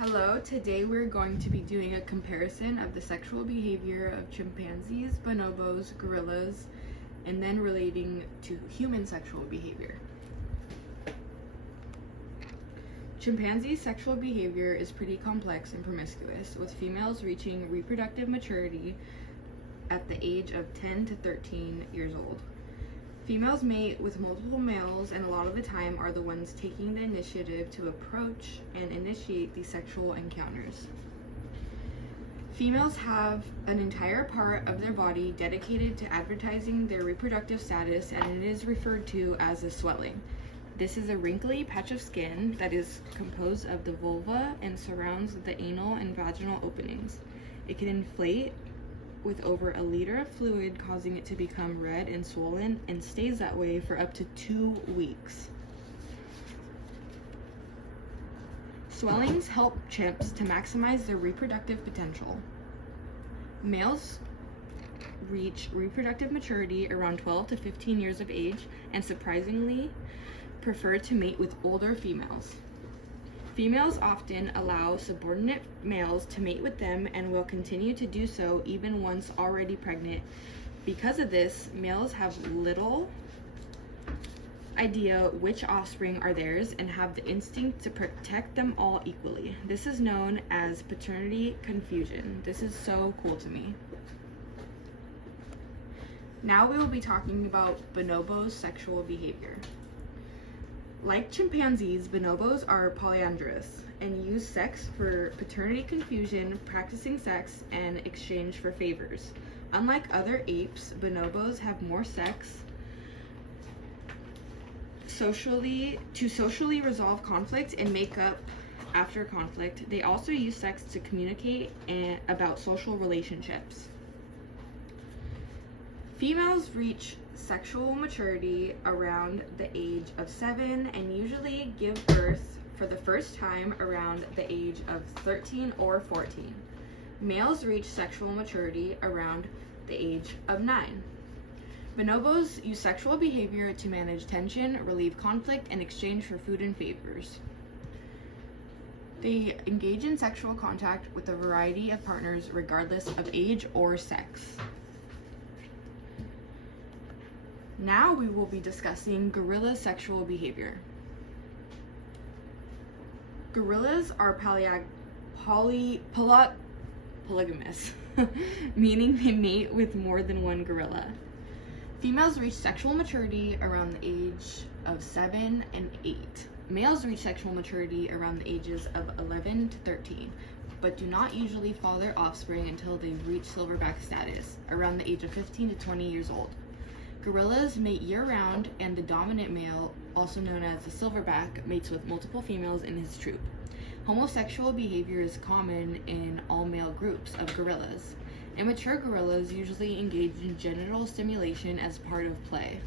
Hello, today we're going to be doing a comparison of the sexual behavior of chimpanzees, bonobos, gorillas, and then relating to human sexual behavior. Chimpanzee sexual behavior is pretty complex and promiscuous, with females reaching reproductive maturity at the age of 10 to 13 years old. Females mate with multiple males and a lot of the time are the ones taking the initiative to approach and initiate these sexual encounters. Females have an entire part of their body dedicated to advertising their reproductive status, and it is referred to as a swelling. This is a wrinkly patch of skin that is composed of the vulva and surrounds the anal and vaginal openings. It can inflate with over a liter of fluid, causing it to become red and swollen, and stays that way for up to 2 weeks. Swellings help chimps to maximize their reproductive potential. Males reach reproductive maturity around 12 to 15 years of age and surprisingly prefer to mate with older females. Females often allow subordinate males to mate with them and will continue to do so even once already pregnant. Because of this, males have little idea which offspring are theirs and have the instinct to protect them all equally. This is known as paternity confusion. This is so cool to me. Now we will be talking about bonobos' sexual behavior. Like chimpanzees, bonobos are polyandrous and use sex for paternity confusion, practicing sex, and exchange for favors. Unlike other apes, bonobos have more sex to socially resolve conflict and make up after conflict. They also use sex to communicate about social relationships. Females reach sexual maturity around the age of 7 and usually give birth for the first time around the age of 13 or 14. Males reach sexual maturity around the age of 9. Bonobos use sexual behavior to manage tension, relieve conflict, and exchange for food and favors. They engage in sexual contact with a variety of partners regardless of age or sex. Now we will be discussing gorilla sexual behavior. Gorillas are polygamous, meaning they mate with more than one gorilla. Females reach sexual maturity around the age of 7 and 8. Males reach sexual maturity around the ages of 11 to 13, but do not usually follow their offspring until they reach silverback status, around the age of 15 to 20 years old. Gorillas mate year-round, and the dominant male, also known as the silverback, mates with multiple females in his troop. Homosexual behavior is common in all male groups of gorillas. Immature gorillas usually engage in genital stimulation as part of play.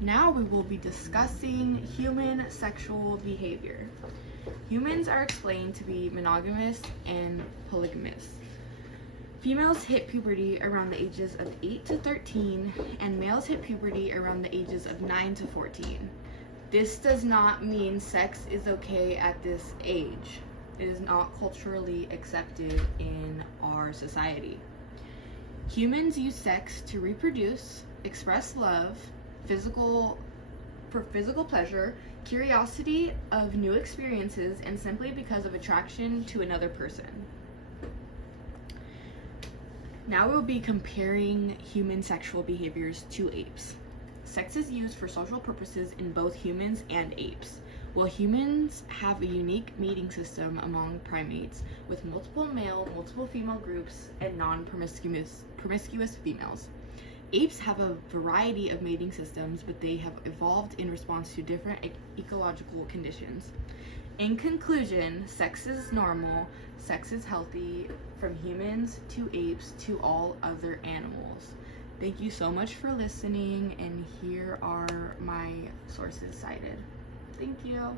Now we will be discussing human sexual behavior. Humans are explained to be monogamous and polygamous. Females hit puberty around the ages of 8 to 13, and males hit puberty around the ages of 9 to 14. This does not mean sex is okay at this age. It is not culturally accepted in our society. Humans use sex to reproduce, express love, for physical pleasure, curiosity of new experiences, and simply because of attraction to another person. Now we'll be comparing human sexual behaviors to apes. Sex is used for social purposes in both humans and apes. While humans have a unique mating system among primates with multiple male, multiple female groups and promiscuous females. Apes have a variety of mating systems, but they have evolved in response to different ecological conditions. In conclusion, sex is normal, sex is healthy, from humans to apes to all other animals. Thank you so much for listening, and here are my sources cited. Thank you.